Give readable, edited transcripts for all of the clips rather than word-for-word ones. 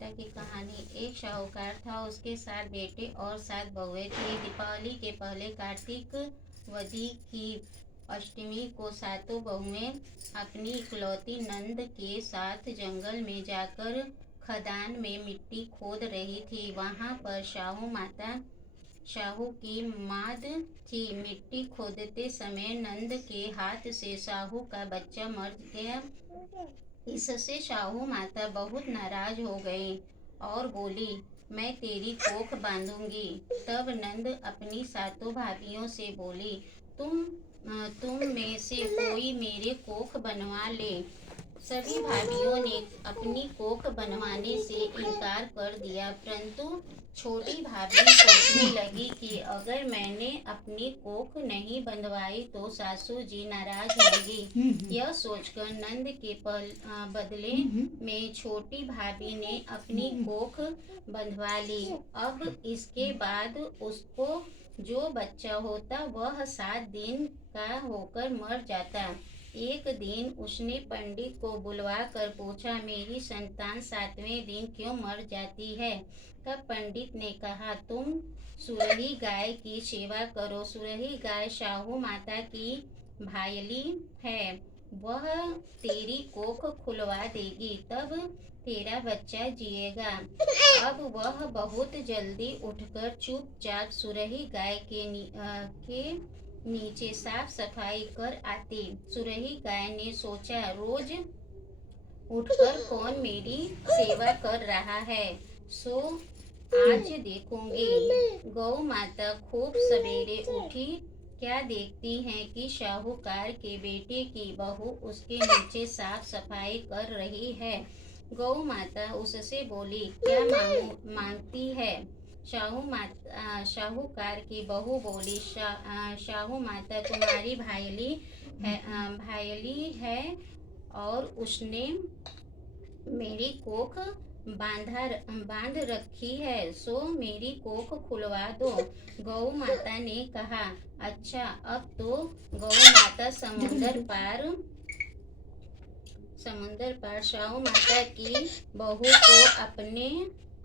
माता की कहानी। एक साहूकार था, उसके 7 बेटे और 7 बहुएं थी। दीपावली के पहले कार्तिक वदी की अष्टमी को सातों बहुएं अपनी इकलौती नंद के साथ जंगल में जाकर खदान में मिट्टी खोद रही थी। वहां पर शाहू की माद थी। मिट्टी खोदते समय नंद के हाथ से शाहू का बच्चा मर गया। इससे शाहू माता बहुत नाराज हो गई और बोली, मैं तेरी कोख बांधूंगी। तब नंद अपनी सातों भाभियों से बोली, तुम में से कोई मेरे कोख बनवा ले। सभी भाभियों ने अपनी कोख बनवाने से इनकार कर दिया, परंतु छोटी भाभी सोचने लगी कि अगर मैंने अपनी कोख नहीं बंधवाई तो सासू जी नाराज होंगी। यह सोचकर नंद के बदले में छोटी भाभी ने अपनी कोख बंधवा ली। अब इसके बाद उसको जो बच्चा होता वह 7 दिन का होकर मर जाता। एक दिन उसने पंडित को बुलवा कर पूछा, मेरी संतान 7वें दिन क्यों मर जाती है। तब पंडित ने कहा, तुम सुरही गाय की सेवा करो। सुरही गाय शाहू माता की भायली है, वह तेरी कोख खुलवा देगी, तब तेरा बच्चा जिएगा। अब वह बहुत जल्दी उठकर चुपचाप सुरही गाय के नीचे साफ सफाई कर आती। सुरही गाय ने सोचा, रोज उठकर कौन मेरी सेवा कर रहा है, सो आज देखूंगी। गौ माता खूब सवेरे उठी, क्या देखती है कि साहूकार के बेटे की बहू उसके नीचे साफ सफाई कर रही है। गौ माता उससे बोली, क्या मांगती है। साहूकार की बहू बोली, शाहू माता तुम्हारी भायली है और उसने मेरी कोख बांध रखी है, सो मेरी कोख खुलवा दो। गौ माता ने कहा, अच्छा। अब तो गौ माता समुंदर पार शाहू माता की बहू को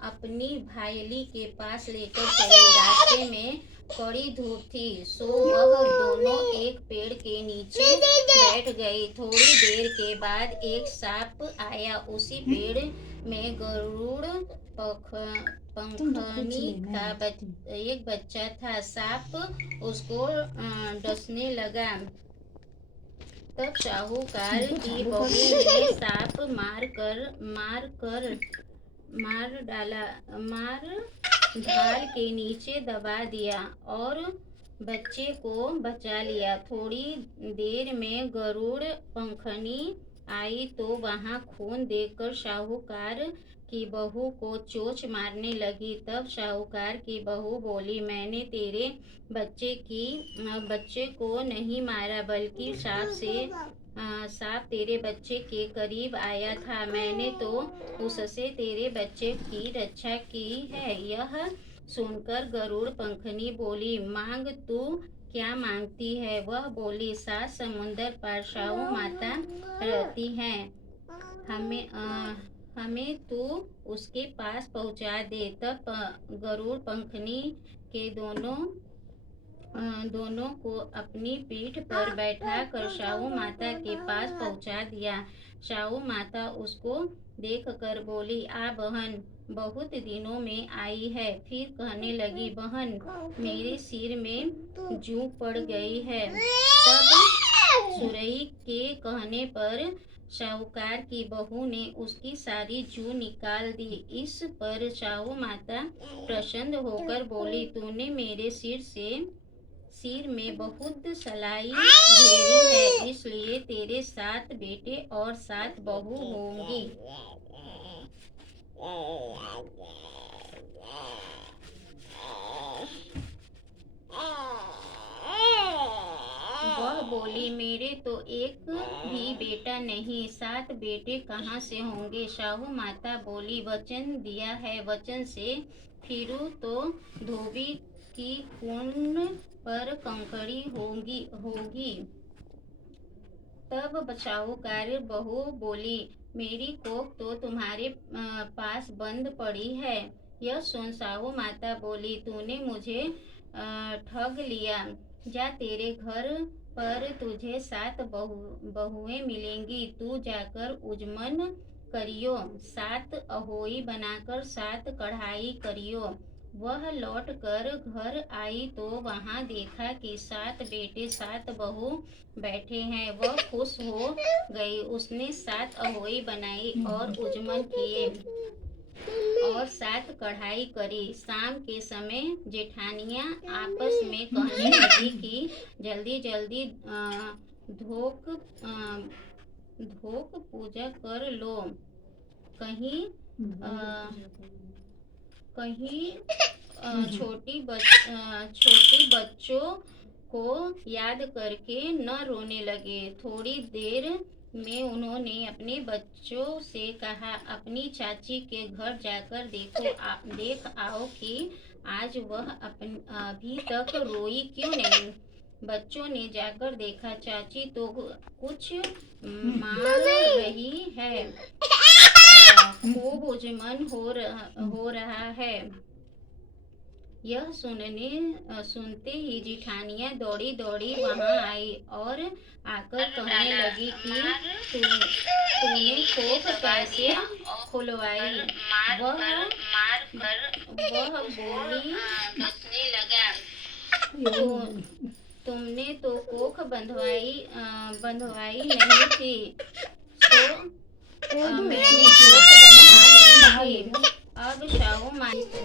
अपनी भायली के पास लेकर चली। रास्ते में कड़ी धूप थी, सो वह दोनों एक पेड़ के नीचे बैठ गई। थोड़ी देर के बाद एक सांप आया। उसी पेड़ में गरुड़ पंखनी का एक बच्चा था। सांप उसको डसने लगा। तब साहूकार की बहू ने सांप मार ढाल के नीचे दबा दिया और बच्चे को बचा लिया। थोड़ी देर में गरुड़ पंखनी आई तो वहां खून देखकर साहूकार की बहू को चोंच मारने लगी। तब साहूकार की बहू बोली, मैंने तेरे बच्चे को नहीं मारा, बल्कि सांप तेरे बच्चे के करीब आया था। मैंने तो उससे तेरे बच्चे की रक्षा की है। यह सुनकर गरुड़ पंखनी बोली, मांग, तू क्या मांगती है। वह बोली, 7 समुंदर पार शाहू माता रहती हैं, हमें तू उसके पास पहुंचा दे। तब गरुड़ पंखनी के दोनों को अपनी पीठ पर बैठाकर शाहू माता के पास पहुंचा दिया। शाहू माता उसको देखकर बोली, आ बहन, बहुत दिनों में आई है। फिर कहने लगी, बहन, मेरे सिर में जूं पड़ गई है। तब सुरई के कहने पर साहूकार की बहू ने उसकी सारी जूं निकाल दी। इस पर शाहू माता प्रसन्न होकर बोली, तूने मेरे सिर में बहुत सलाई घेरी है, इसलिए तेरे 7 बेटे और 7 बहू होंगी। वह बोली, मेरे तो एक भी बेटा नहीं, 7 बेटे कहाँ से होंगे। शाहू माता बोली, वचन दिया है, वचन से फिरूं तो धोबी की खून पर कंकड़ी होगी। तब साहूकार बहू बोली, मेरी कोख तो तुम्हारे पास बंद पड़ी है। यह सुन साहू माता बोली, तूने मुझे ठग लिया। जा, तेरे घर पर तुझे 7 बहुएं मिलेंगी। तू जाकर उजमन करियो, 7 अहोई बनाकर 7 कढ़ाई करियो। वह लौट कर घर आई तो वहां देखा कि 7 बेटे 7 बहू बैठे हैं। वह खुश हो गई। उसने 7 अहोई बनाई और उजमन किए और 7 कढ़ाई करी। शाम के समय जेठानियां आपस में कहने लगी कि जल्दी जल्दी धोक धोक पूजा कर लो, कहीं कहीं छोटी बच्चों को याद करके न रोने लगे। थोड़ी देर में उन्होंने अपने बच्चों से कहा, अपनी चाची के घर जाकर देख आओ कि आज वह अभी तक रोई क्यों नहीं। बच्चों ने जाकर देखा, चाची तो कुछ मार रही है, खूब उजमन हो रहा है। यह सुनते ही जिठानियां दौड़ी दौड़ी वहां आई और आकर कहने लगी कि तूने कोख कैसे खुलवाई। वह बोली, तुमने तो कोख बंधवाई नहीं थी, तो मैंने कोख बंधवा ली थी। अब साहू माता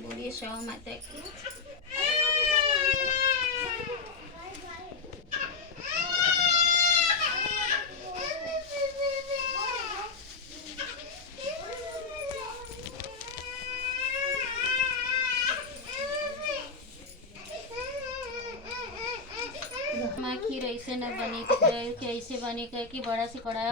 बोलिए, साहू माता की। खीर ऐसे न बनी तो कैसे बनी कि बड़ा से कड़ा